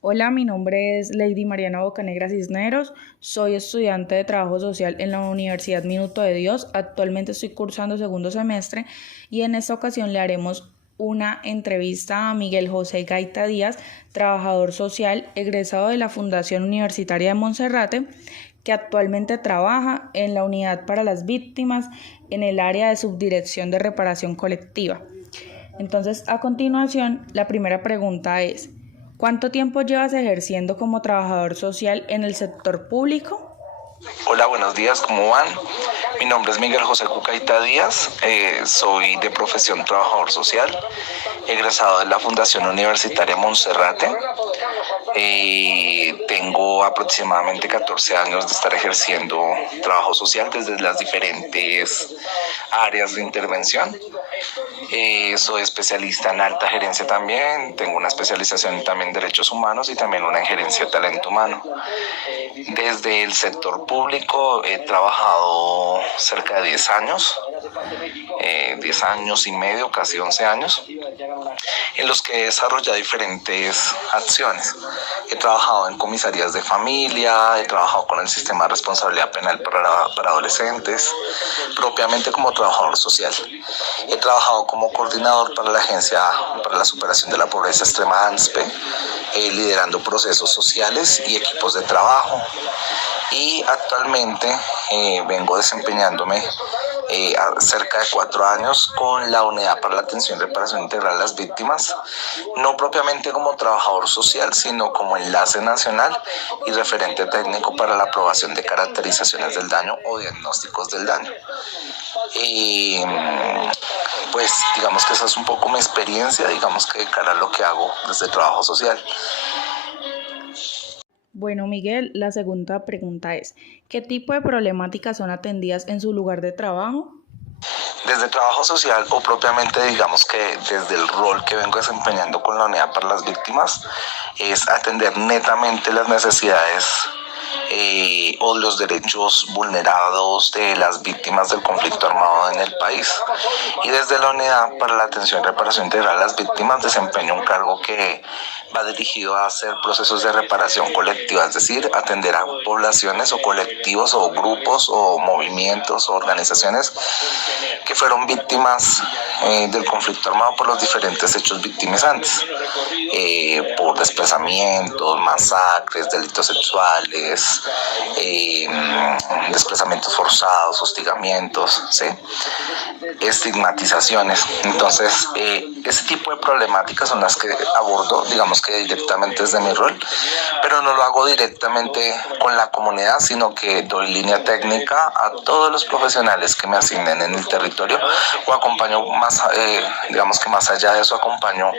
Hola, mi nombre es Lady Mariana Bocanegra Cisneros, soy estudiante de Trabajo Social en la Universidad Minuto de Dios, actualmente estoy cursando segundo semestre y en esta ocasión le haremos una entrevista a Miguel José Gaita Díaz, trabajador social egresado de la Fundación Universitaria de Monserrate, que actualmente trabaja en la Unidad para las Víctimas en el área de Subdirección de Reparación Colectiva. Entonces, a continuación, la primera pregunta es: ¿cuánto tiempo llevas ejerciendo como trabajador social en el sector público? Hola, buenos días, ¿cómo van? Mi nombre es Miguel José Cucaita Díaz, soy de profesión trabajador social, egresado de la Fundación Universitaria Monserrate. Tengo aproximadamente 14 años de estar ejerciendo trabajo social desde las diferentes áreas de intervención. Soy especialista en alta gerencia también, tengo una especialización también en derechos humanos y también una en gerencia de talento humano. Desde el sector público he trabajado cerca de 10 años, 10 años y medio, casi 11 años, en los que he desarrollado diferentes acciones. He trabajado en comisarías de familia, he trabajado con el sistema de responsabilidad penal para adolescentes, propiamente como trabajador social. He trabajado como coordinador para la Agencia para la Superación de la Pobreza Extrema ANSPE, liderando procesos sociales y equipos de trabajo. Y actualmente vengo desempeñándome cerca de 4 años con la Unidad para la Atención y Reparación Integral a las Víctimas, no propiamente como trabajador social, sino como enlace nacional y referente técnico para la aprobación de caracterizaciones del daño o diagnósticos del daño. Y pues digamos que esa es un poco mi experiencia, digamos que de cara a lo que hago desde el trabajo social. Bueno, Miguel, la segunda pregunta es: ¿qué tipo de problemáticas son atendidas en su lugar de trabajo? Desde trabajo social o propiamente digamos que desde el rol que vengo desempeñando con la Unidad para las Víctimas es atender netamente las necesidades o los derechos vulnerados de las víctimas del conflicto armado en el país. Y desde la Unidad para la Atención y Reparación Integral a las Víctimas desempeño un cargo que va dirigido a hacer procesos de reparación colectiva, es decir, atender a poblaciones o colectivos o grupos o movimientos o organizaciones que fueron víctimas del conflicto armado por los diferentes hechos victimizantes, por desplazamientos, masacres, delitos sexuales, desplazamientos forzados, hostigamientos, ¿sí? Estigmatizaciones. Entonces, ese tipo de problemáticas son las que abordo, digamos que directamente desde mi rol, pero no lo hago directamente con la comunidad, sino que doy línea técnica a todos los profesionales que me asignen en el territorio, o acompaño más, digamos que más allá de eso, acompaño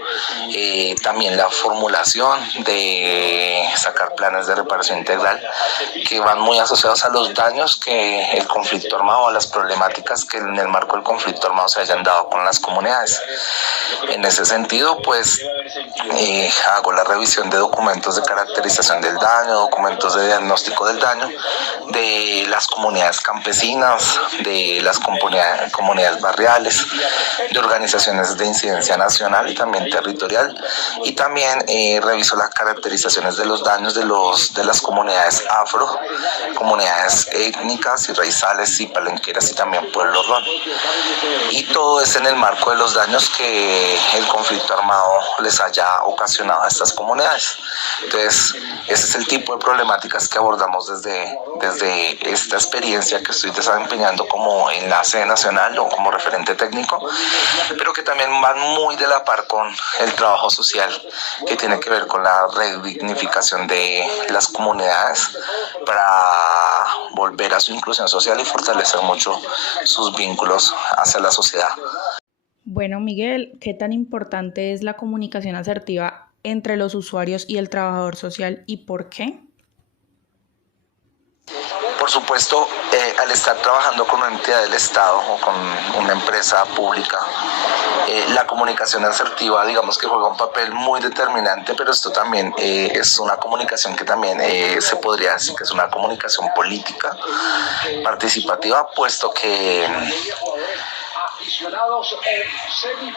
también la formulación de sacar planes de reparación integral que van muy asociados a los daños que el conflicto armado, a las problemáticas que en el marco del conflicto armado se hayan dado con las comunidades. En ese sentido, pues hago la revisión de documentos de caracterización del daño, documentos de diagnóstico del daño de las comunidades campesinas, de las comunidades barriales, de organizaciones de incidencia nacional y también territorial, y también reviso las caracterizaciones de los daños de las comunidades afro, comunidades étnicas y raizales y palenqueras y también pueblos ron. Y todo es en el marco de los daños que el conflicto armado les haya ocasionado a estas comunidades. Entonces, ese es el tipo de problemáticas que abordamos desde esta experiencia que estoy desempeñando como enlace nacional o como referente técnico, pero que también van muy de la par con el trabajo social que tiene que ver con la redignificación de las comunidades para volver a su inclusión social y fortalecer mucho sus vínculos hacia la sociedad. Bueno, Miguel, ¿qué tan importante es la comunicación asertiva entre los usuarios y el trabajador social y por qué? Por supuesto, al estar trabajando con una entidad del Estado o con una empresa pública, la comunicación asertiva, digamos que juega un papel muy determinante, pero esto también es una comunicación que también se podría decir que es una comunicación política, participativa, puesto que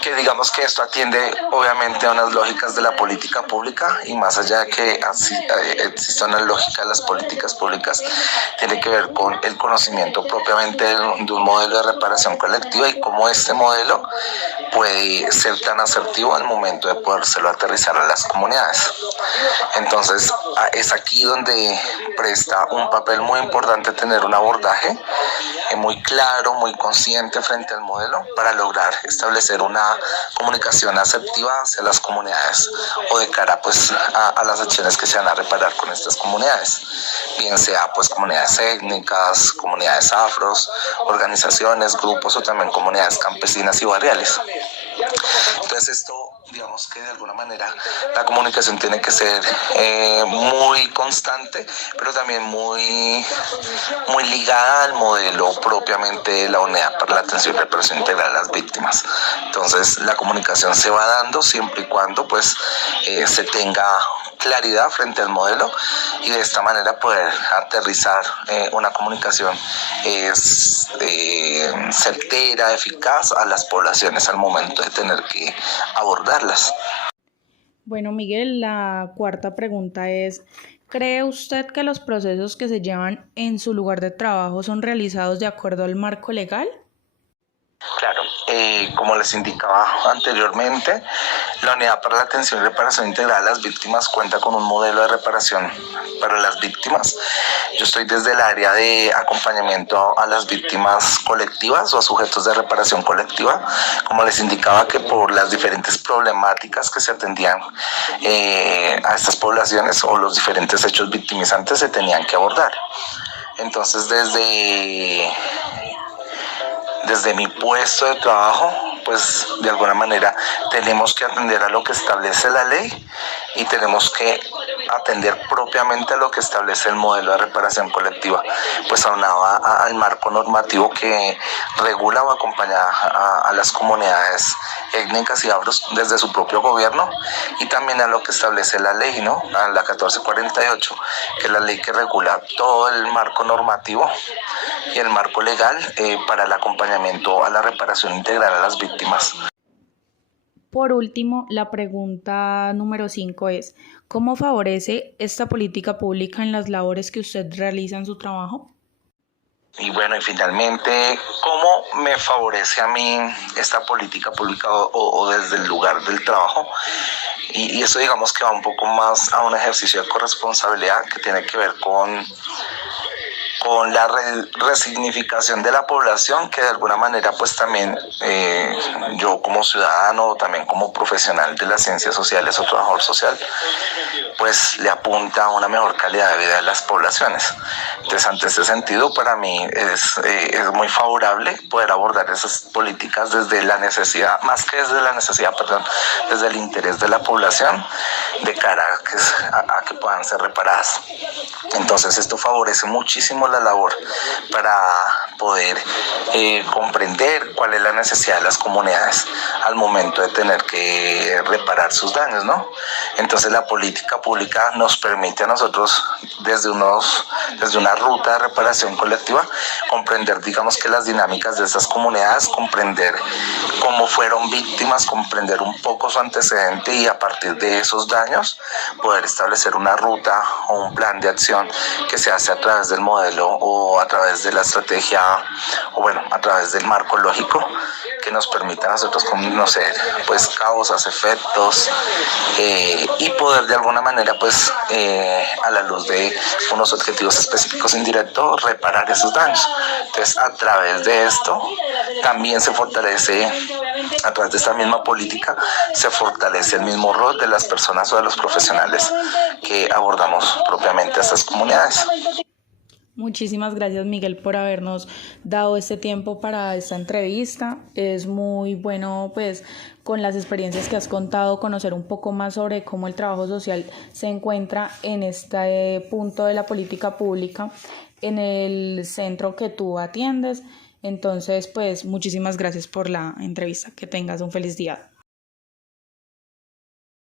que digamos que esto atiende obviamente a unas lógicas de la política pública, y más allá de que así, exista una lógica de las políticas públicas, tiene que ver con el conocimiento propiamente de un modelo de reparación colectiva y cómo este modelo puede ser tan asertivo al momento de podérselo aterrizar a las comunidades. Entonces es aquí donde presta un papel muy importante tener un abordaje muy claro, muy consciente frente al modelo para lograr establecer una comunicación asertiva hacia las comunidades o de cara pues a las acciones que se van a reparar con estas comunidades, bien sea pues comunidades étnicas, comunidades afros, organizaciones, grupos o también comunidades campesinas y barriales. Entonces esto, digamos que de alguna manera la comunicación tiene que ser muy constante, pero también muy ligada al modelo propiamente de la Unidad para la Atención y Reparación Integral a las Víctimas. Entonces la comunicación se va dando siempre y cuando pues se tenga claridad frente al modelo y de esta manera poder aterrizar una comunicación certera, eficaz a las poblaciones al momento de tener que abordarlas. Bueno, Miguel, la cuarta pregunta es, ¿cree usted que los procesos que se llevan en su lugar de trabajo son realizados de acuerdo al marco legal? Claro, como les indicaba anteriormente, la Unidad para la Atención y Reparación Integral a las Víctimas cuenta con un modelo de reparación para las víctimas. Yo estoy desde el área de acompañamiento a las víctimas colectivas o a sujetos de reparación colectiva, como les indicaba que por las diferentes problemáticas que se atendían a estas poblaciones o los diferentes hechos victimizantes se tenían que abordar. Entonces desde mi puesto de trabajo, pues de alguna manera tenemos que atender a lo que establece la ley y tenemos que atender propiamente a lo que establece el modelo de reparación colectiva, pues aunado al marco normativo que regula o acompaña a las comunidades étnicas y afros desde su propio gobierno, y también a lo que establece la ley, ¿no? A la 1448, que es la ley que regula todo el marco normativo y el marco legal para el acompañamiento a la reparación integral a las víctimas. Por último, la pregunta número 5 es, ¿cómo favorece esta política pública en las labores que usted realiza en su trabajo? Y bueno, y finalmente, ¿cómo me favorece a mí esta política pública o desde el lugar del trabajo? Y eso digamos que va un poco más a un ejercicio de corresponsabilidad que tiene que ver con la resignificación de la población, que de alguna manera pues también yo como ciudadano, también como profesional de las ciencias sociales o trabajador social, pues le apunta a una mejor calidad de vida de las poblaciones. Entonces, ante este sentido, para mí es muy favorable poder abordar esas políticas desde la necesidad, más que desde la necesidad, desde el interés de la población, de cara a que puedan ser reparadas. Entonces, esto favorece muchísimo la labor para poder comprender cuál es la necesidad de las comunidades al momento de tener que reparar sus daños, ¿no? Entonces, la política pública nos permite a nosotros, desde una ruta de reparación colectiva, comprender, digamos que las dinámicas de esas comunidades, comprender cómo fueron víctimas, comprender un poco su antecedente y a partir de esos daños poder establecer una ruta o un plan de acción que se hace a través del modelo o a través de la estrategia o bueno, a través del marco lógico que nos permita a nosotros conocer pues causas, efectos y poder de alguna manera pues a la luz de unos objetivos específicos indirectos reparar esos daños. Entonces a través de esto también se fortalece, a través de esta misma política se fortalece el mismo rol de las personas o de los profesionales que abordamos propiamente a estas comunidades. Muchísimas gracias, Miguel, por habernos dado este tiempo para esta entrevista. Es muy bueno, pues, con las experiencias que has contado, conocer un poco más sobre cómo el trabajo social se encuentra en este punto de la política pública, en el centro que tú atiendes. Entonces, pues, muchísimas gracias por la entrevista. Que tengas un feliz día.